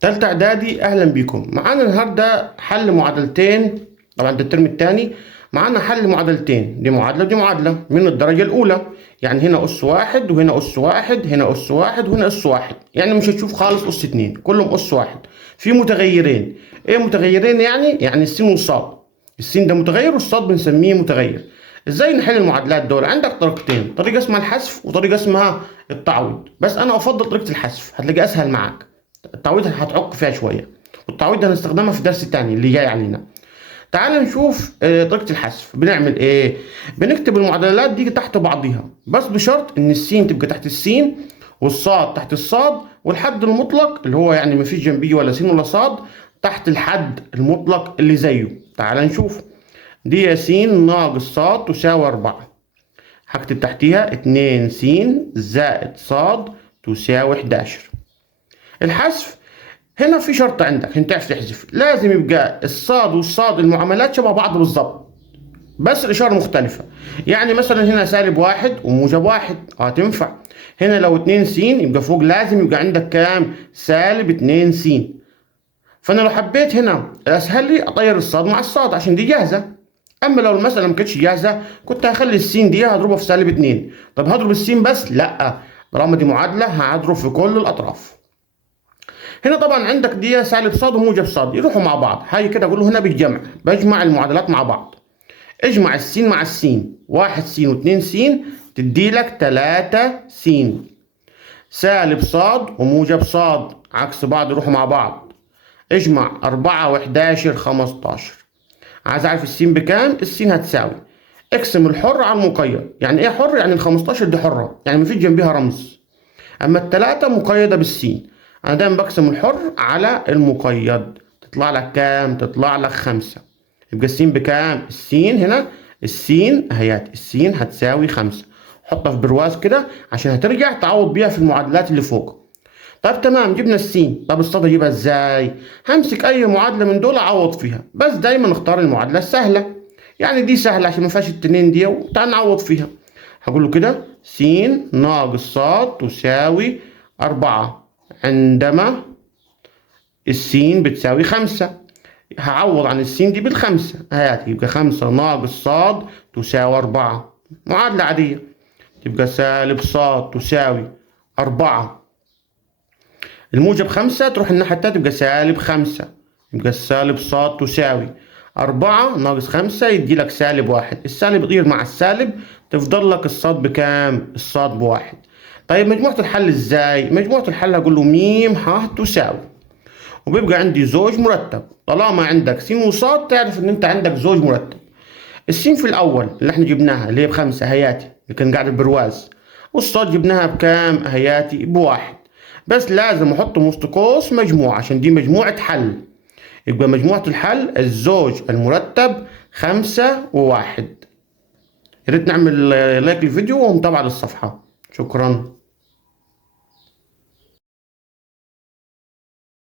تالتة إعدادي، أهلا بيكم. معانا النهاردة حل معادلتين. طبعا ده الترم التاني. معانا حل معادلتين، دي معادلة ودي معادلة من الدرجة الأولى. يعني هنا أس واحد وهنا أس واحد، هنا أس واحد وهنا أس واحد، يعني مش هتشوف خالص أس اتنين، كلهم أس واحد. في متغيرين. إيه متغيرين؟ يعني السين والصاد. السين ده متغير والصاد بنسميه متغير. ازاي نحل المعادلات دول؟ عندك طريقتين، طريقة اسمها الحذف وطريقة اسمها التعويض، بس أنا أفضل طريقة الحذف، هتلاقي أسهل معاك. التعويض هتعك فيها شويه، والتعويض ده هنستخدمها في الدرس الثاني اللي جاي علينا. تعال نشوف طريقه الحذف. بنعمل ايه؟ بنكتب المعادلات دي تحت بعضيها، بس بشرط ان السين تبقى تحت السين والصاد تحت الصاد، والحد المطلق اللي هو يعني مفيش جنبيه ولا سين ولا صاد تحت الحد المطلق اللي زيه. تعال نشوف. دي يا س ناقص صاد تساوي 4. هكتب تحتيها 2 س زائد صاد تساوي 11. الحذف هنا في شرط عندك عشان تعرف تحذف، لازم يبقى الصاد والصاد المعاملات شبه بعض بالظبط، بس الإشارة مختلفة. يعني مثلا هنا سالب واحد وموجب واحد، تنفع. هنا لو 2 س يبقى فوق لازم يبقى عندك كام؟ سالب 2 س. فأنا لو حبيت هنا أسهل لي أطير الصاد مع الصاد عشان دي جاهزة. أما لو المسألة ما كانتش جاهزة كنت هخلي السين دي هضربها في سالب 2. طب هضرب السين بس؟ لأ، طالما دي معادلة هضرب في كل الأطراف. هنا طبعا عندك دي سالب صاد وموجب صاد يروحوا مع بعض، هاي كده اقول له هنا بالجمع، بجمع المعادلات مع بعض. اجمع السين مع السين، 1 س و2 س تدي لك 3 س. سالب صاد وموجب صاد عكس بعض يروحوا مع بعض. اجمع 4 و11 15. عايز اعرف السين بكام؟ السين هتساوي اقسم الحر على المقيد. يعني ايه حر؟ يعني ال 15 دي حره، يعني مفيش جنبيها رمز. اما التلاتة مقيدة بالسين. انا دايما بقسم الحر على المقيد، تطلع لك كام؟ تطلع لك 5. يبقى السين بكام؟ السين هنا السين اهيات، السين هتساوي 5. حطها في برواز كده عشان هترجع تعوض بيها في المعادلات اللي فوق. طب تمام، جبنا السين. طب الصاد اجيبها ازاي؟ همسك اي معادلة من دول اعوض فيها، بس دايما اختار المعادلة السهلة. يعني دي سهلة عشان ما فيهاش التنين دي، وتعال نعوض فيها. هقول له كده س ناقص صاد تساوي 4 عندما السين بتساوي 5. هعوض عن السين دي بالخمسة، هات يبقى 5 ناقص صاد تساوي 4. معادلة عادية. تبقى سالب صاد تساوي 4. الموجب 5 تروح الناحية التانية تبقى سالب 5. يبقى السالب صاد تساوي 4 ناقص 5 يدي لك سالب 1. السالب يطير مع السالب، تفضل لك الصاد بكام؟ الصاد ب1. طيب مجموعة الحل ازاي؟ مجموعة الحل هقول له م ح تساوي، وبيبقى عندي زوج مرتب. طالما عندك س وصاد تعرف ان انت عندك زوج مرتب. السين في الاول اللي احنا جبناها اللي هي ب5 هياتي اللي كان قاعد البرواز، والصاد جبناها بكام هياتي؟ ب1. بس لازم احط وسط قوس مجموعة عشان دي مجموعة حل. يبقى مجموعة الحل الزوج المرتب 5 و1. يا ريت نعمل لايك للفيديو ومتابعة للصفحة. شكرا.